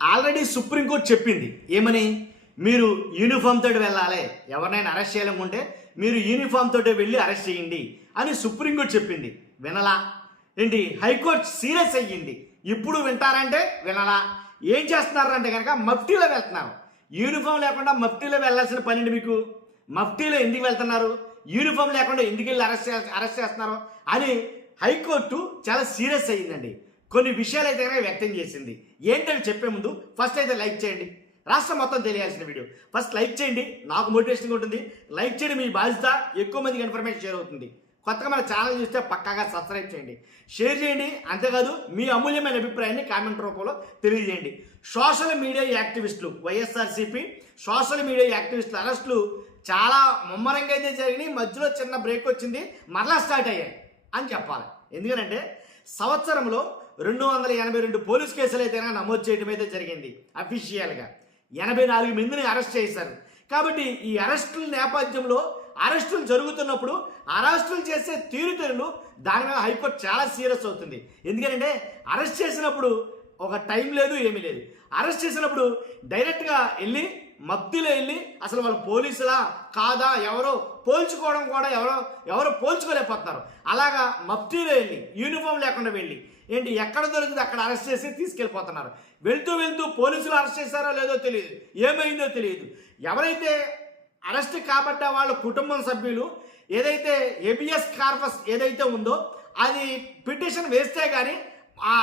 Already supreme court చెప్పింది ఏమని, మీరు యూనిఫామ్ తోటి వెళ్ళాలి, ఎవరినైనా అరెస్ట్ చేయాలనుకుంటే మీరు యూనిఫామ్ తోటి వెళ్ళి అరెస్ట్ చేయండి అని సుప్రీంకోర్టు చెప్పింది. వినలా ఏంటి, హైకోర్టు సీరియస్ అయ్యింది. ఇప్పుడు వింటారంటే వినలా. ఏం చేస్తున్నారంటే కనుక మఫ్టీలో వెళ్తున్నారు. యూనిఫామ్ లేకుండా మఫ్టీలో వెళ్ళాల్సిన పని మీకు. మఫ్టీలో ఎందుకు వెళ్తున్నారు, యూనిఫామ్ లేకుండా ఎందుకు వెళ్ళి అరెస్ట్ చేస్తున్నారు అని హైకోర్టు చాలా సీరియస్ అయ్యిందండి. కొన్ని విషయాలు అయితే కనుక వ్యక్తం చేసింది. ఏంటని చెప్పే ముందు ఫస్ట్ అయితే లైక్ చేయండి. రాష్ట్రం మొత్తం తెలియాల్సిన వీడియో ఫస్ట్ లైక్ చేయండి, నాకు మోటివేషన్గా ఉంటుంది. లైక్ చేయడం మీ బాధ్యత, ఎక్కువ మందికి ఇన్ఫర్మేషన్ షేర్ అవుతుంది. కొత్తగా మన ఛానల్ చూస్తే పక్కాగా సబ్స్క్రైబ్ చేయండి, షేర్ చేయండి. అంతేకాదు మీ అమూల్యమైన అభిప్రాయాన్ని కామెంట్ రూపంలో తెలియజేయండి. సోషల్ మీడియా యాక్టివిస్టులు, వైఎస్ఆర్సీపీ సోషల్ మీడియా యాక్టివిస్టుల అరెస్టులు చాలా ముమ్మరంగా అయితే జరిగినాయి. మధ్యలో చిన్న బ్రేక్ వచ్చింది, మరలా స్టార్ట్ అయ్యాయి అని చెప్పాలి. ఎందుకంటే సంవత్సరంలో 282 పోలీస్ కేసులు అయితే నమోదు చేయడం అయితే జరిగింది. అఫీషియల్గా 84 మందిని అరెస్ట్ చేశారు. కాబట్టి ఈ అరెస్టుల నేపథ్యంలో అరెస్టులు జరుగుతున్నప్పుడు అరెస్టులు చేసే తీరుతెన్నులు దాని మీద హైకోర్టు చాలా సీరియస్ అవుతుంది. ఎందుకంటే అరెస్ట్ చేసినప్పుడు ఒక టైం లేదు, ఏమీ లేదు. అరెస్ట్ చేసినప్పుడు డైరెక్ట్గా వెళ్ళి మఫ్తీలో వెళ్ళి అసలు వాళ్ళు పోలీసులా కాదా ఎవరో పోల్చుకోవడం కూడా ఎవరో పోల్చుకోలేకపోతున్నారు. అలాగా మఫ్తీలో వెళ్ళి యూనిఫామ్ లేకుండా వెళ్ళి ఏంటి ఎక్కడ దొరికితే అక్కడ అరెస్ట్ చేసి తీసుకెళ్ళిపోతున్నారు. వెళ్తూ పోలీసులు అరెస్ట్ చేశారో లేదో తెలియదు, ఏమైందో తెలియదు. ఎవరైతే అరెస్ట్ కాబట్ట వాళ్ళ కుటుంబం సభ్యులు ఏదైతే హెబియస్ కార్పస్ ఏదైతే ఉందో అది పిటిషన్ వేస్తే కానీ ఆ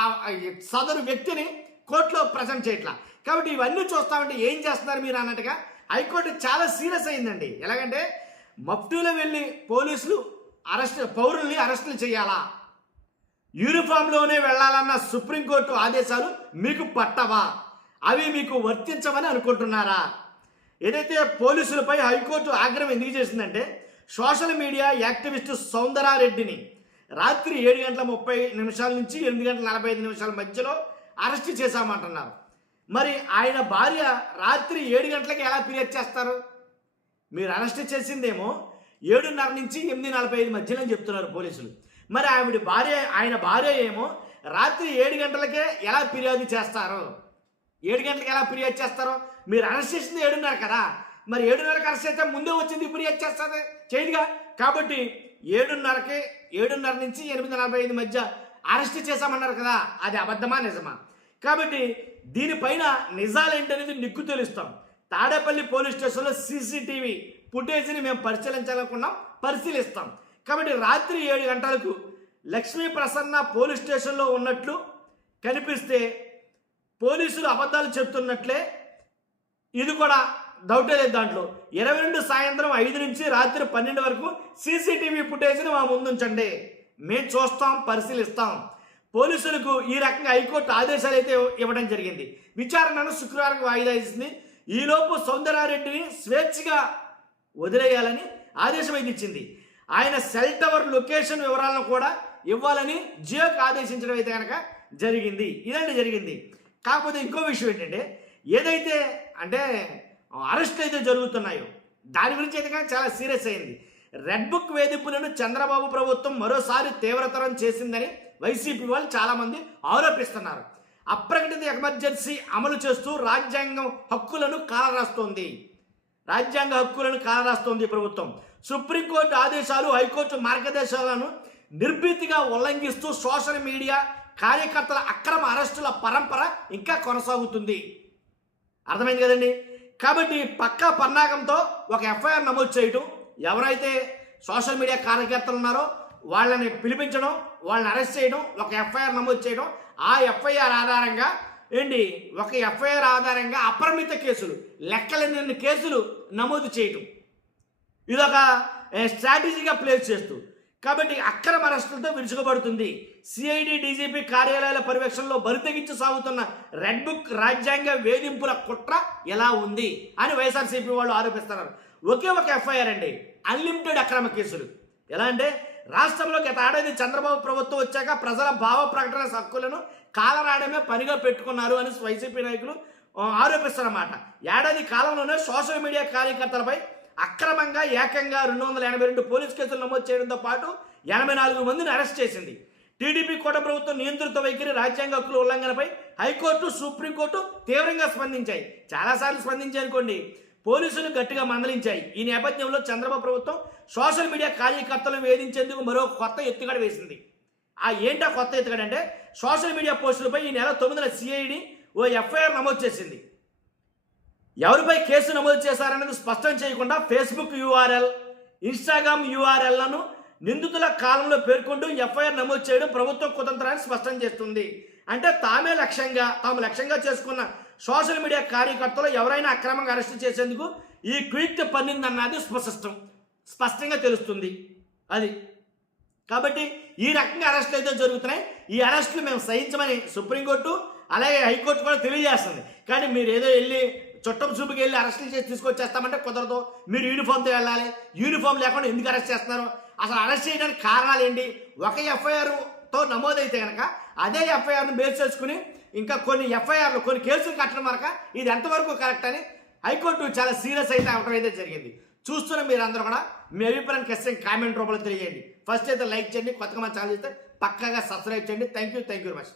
సదరు వ్యక్తిని కోర్టులో ప్రజెంట్ చేయట్లా. కాబట్టి ఇవన్నీ చూస్తామంటే ఏం చేస్తున్నారు మీరు అన్నట్టుగా హైకోర్టు చాలా సీరియస్ అయిందండి. ఎలాగంటే మఫ్టీలో వెళ్ళి పోలీసులు పౌరుల్ని అరెస్టులు చేయాలా, యూనిఫామ్లోనే వెళ్ళాలన్న సుప్రీంకోర్టు ఆదేశాలు మీకు పట్టవా, అవి మీకు వర్తించవని అనుకుంటున్నారా? ఏదైతే పోలీసులపై హైకోర్టు ఆగ్రహం ఎందుకు చేసిందంటే సోషల్ మీడియా యాక్టివిస్టు సౌందరారెడ్డిని రాత్రి 7:30 నుంచి 8:45 మధ్యలో అరెస్ట్ చేశామంటున్నారు. మరి ఆయన భార్య రాత్రి 7 గంటలకి ఎలా ఫిర్యాదు చేస్తారు? మీరు అరెస్ట్ చేసిందేమో 7:30 నుంచి 8:45 మధ్యలో చెప్తున్నారు పోలీసులు. మరి ఆయన భార్య ఏమో రాత్రి 7 గంటలకే ఎలా ఫిర్యాదు చేస్తారు? 7 గంటలకు ఎలా ఫిర్యాదు చేస్తారు? మీరు అరెస్ట్ చేసింది 7:30 కదా, మరి 7:30కి అరెస్ట్ అయితే ముందే వచ్చింది ఫిర్యాదు చేస్తుంది చేయదుగా. కాబట్టి 7:30 నుంచి 8:45 మధ్య అరెస్ట్ చేశామన్నారు కదా, అది అబద్ధమా నిజమా? కాబట్టి దీనిపైన నిజాలేంటనేది నిగ్గు తెలుస్తాం. తాడేపల్లి పోలీస్ స్టేషన్లో సీసీటీవీ ఫుటేజ్ని మేము పరిశీలిస్తాం. కాబట్టి రాత్రి 7 గంటలకు లక్ష్మీ ప్రసన్న పోలీస్ స్టేషన్లో ఉన్నట్లు కనిపిస్తే పోలీసులు అబద్ధాలు చెప్తున్నట్లే, ఇది కూడా డౌటే లేదు దాంట్లో. 22 సాయంత్రం 5 నుంచి రాత్రి 12 వరకు సీసీటీవీ ఫుటేజ్ని మా ముందుంచండి, మేము చూస్తాం, పరిశీలిస్తాం. పోలీసులకు ఈ రకంగా హైకోర్టు ఆదేశాలు అయితే ఇవ్వడం జరిగింది. విచారణను శుక్రవారం వాయిదా ఇస్తుంది. ఈలోపు సౌందరారెడ్డిని స్వేచ్ఛగా వదిలేయాలని ఆదేశం అయితే ఇచ్చింది. ఆయన సెల్ టవర్ లొకేషన్ వివరాలను కూడా ఇవ్వాలని జియోకి ఆదేశించడం అయితే కనుక జరిగింది. ఇదంటే జరిగింది. కాకపోతే ఇంకో విషయం ఏంటంటే ఏదైతే అంటే అరెస్ట్ అయితే జరుగుతున్నాయో దాని గురించి అయితే కానీ చాలా సీరియస్ అయింది. రెడ్ బుక్ వేధింపులను చంద్రబాబు ప్రభుత్వం మరోసారి తీవ్రతరం చేసిందని వైసీపీ వాళ్ళు చాలామంది ఆరోపిస్తున్నారు. అప్రకటిత ఎమర్జెన్సీ అమలు చేస్తూ రాజ్యాంగ హక్కులను కాలరాస్తోంది ప్రభుత్వం. సుప్రీంకోర్టు ఆదేశాలు, హైకోర్టు మార్గదర్శకాలను నిర్భీతిగా ఉల్లంఘిస్తూ సోషల్ మీడియా కార్యకర్తల అక్రమ అరెస్టుల పరంపర ఇంకా కొనసాగుతుంది. అర్థమైంది కదండి. కాబట్టి పక్కా పన్నాగంతో ఒక ఎఫ్ఐఆర్ నమోదు చేయటం, ఎవరైతే సోషల్ మీడియా కార్యకర్తలు ఉన్నారో వాళ్ళని పిలిపించడం, వాళ్ళని అరెస్ట్ చేయడం, ఒక ఎఫ్ఐఆర్ నమోదు చేయడం. ఆ ఎఫ్ఐఆర్ ఆధారంగా అపరిమిత కేసులు, లెక్కలేని కేసులు నమోదు చేయటం, ఇదొక స్ట్రాటజీగా ప్లేస్ చేస్తూ కాబట్టి అక్రమ అరెస్టులతో విరుచుకుపడుతుంది. సిఐడి డీజీపీ కార్యాలయాల పర్యవేక్షణలో బరితెగించి సాగుతున్న రెడ్ బుక్ రాజ్యాంగ వేధింపుల కుట్ర ఎలా ఉంది అని వైఎస్ఆర్సీపీ వాళ్ళు ఆరోపిస్తున్నారు. ఒకే ఒక ఎఫ్ఐఆర్ అండి, అన్లిమిటెడ్ అక్రమ కేసులు. ఎలా అంటే రాష్ట్రంలో గత ఏడాది చంద్రబాబు ప్రభుత్వం వచ్చాక ప్రజల భావ ప్రకటన హక్కులను కాలరాయడమే పనిగా పెట్టుకున్నారు అని వైసీపీ నాయకులు ఆరోపిస్తారన్నమాట. ఏడాది కాలంలోనే సోషల్ మీడియా కార్యకర్తలపై అక్రమంగా ఏకంగా 282 పోలీస్ కేసులు నమోదు చేయడంతో పాటు 84 మందిని అరెస్ట్ చేసింది. టీడీపీ కూటమి ప్రభుత్వం నియంత్రిత వైఖరి, రాజ్యాంగ హక్కుల ఉల్లంఘనపై హైకోర్టు సుప్రీంకోర్టు తీవ్రంగా స్పందించాయి, చాలాసార్లు స్పందించాయి అనుకోండి. పోలీసులు గట్టిగా మందలించాయి. ఈ నేపథ్యంలో చంద్రబాబు ప్రభుత్వం సోషల్ మీడియా కార్యకర్తలను వేధించేందుకు మరో కొత్త ఎత్తుగడ వేసింది. ఏంటా కొత్త ఎత్తుగడ అంటే, సోషల్ మీడియా పోస్టులపై ఈ నెల 9న సిఐడి ఓ ఎఫ్ఐఆర్ నమోదు చేసింది. ఎవరిపై కేసు నమోదు చేశారనేది స్పష్టం చేయకుండా ఫేస్బుక్ యూఆర్ఎల్, ఇన్స్టాగ్రామ్ యూఆర్ఎల్లను నిందితుల కాలంలో పేర్కొంటూ ఎఫ్ఐఆర్ నమోదు చేయడం ప్రభుత్వం కుతంత్రాన్ని స్పష్టం చేస్తుంది. అంటే తాము లక్ష్యంగా చేసుకున్న సోషల్ మీడియా కార్యకర్తలు ఎవరైనా అక్రమంగా అరెస్ట్ చేసేందుకు ఈ క్విక్ పన్నిందన్నది స్పష్టంగా తెలుస్తుంది. అది కాబట్టి ఈ రకంగా అరెస్టులు అయితే జరుగుతున్నాయి. ఈ అరెస్టులు మేము సహించమని సుప్రీంకోర్టు అలాగే హైకోర్టు కూడా తెలియజేస్తుంది. కానీ మీరు ఏదో వెళ్ళి చుట్టం చూపుకి వెళ్ళి అరెస్టులు చేసి తీసుకొచ్చేస్తామంటే కుదరదు. మీరు యూనిఫామ్తో వెళ్ళాలి. యూనిఫామ్ లేకుండా ఎందుకు అరెస్ట్ చేస్తున్నారు? అసలు అరెస్ట్ చేయడానికి కారణాలు ఏంటి? ఒక ఎఫ్ఐఆర్తో నమోదైతే కనుక అదే ఎఫ్ఐఆర్ను బేస్ చేసుకుని ఇంకా కొన్ని ఎఫ్ఐఆర్లు కొన్ని కేసులు కట్టడం వరకు ఇది ఎంతవరకు కరెక్ట్ అని హైకోర్టు చాలా సీరియస్ అయితే అవడం అయితే జరిగింది. చూస్తున్న మీరందరూ కూడా మీ అభిప్రాయాన్ని ఖచ్చితంగా కామెంట్ రూపంలో తెలియజేయండి. ఫస్ట్ అయితే లైక్ చేయండి, కొత్తగా మన ఛానల్ చేస్తే పక్కాగా సబ్స్క్రైబ్ చేయండి. Thank you very much.